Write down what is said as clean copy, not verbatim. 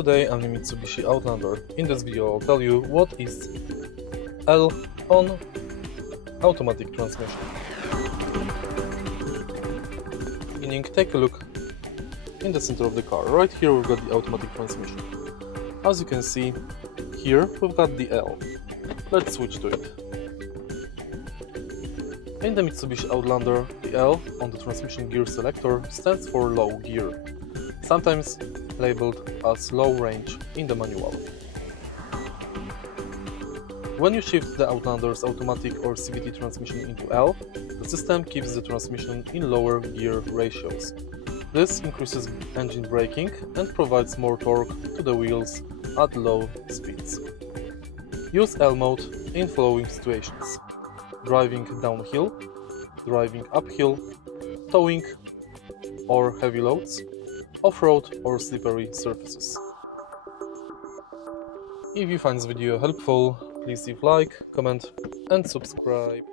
Today I'm in MITSUBISHI Outlander. In this video I'll tell you what is L on automatic transmission. Meaning, take a look in the center of the car. Right here we've got the automatic transmission. As you can see, here we've got the L. Let's switch to it. In the Mitsubishi Outlander, the L on the transmission gear selector stands for low gear, sometimes labeled as low range in the manual. When you shift the Outlander's automatic or CVT transmission into L, the system keeps the transmission in lower gear ratios. This increases engine braking and provides more torque to the wheels at low speeds. Use L mode in following situations: driving downhill, driving uphill, towing or heavy loads, off-road or slippery surfaces. If you find this video helpful, please leave a like, comment and subscribe.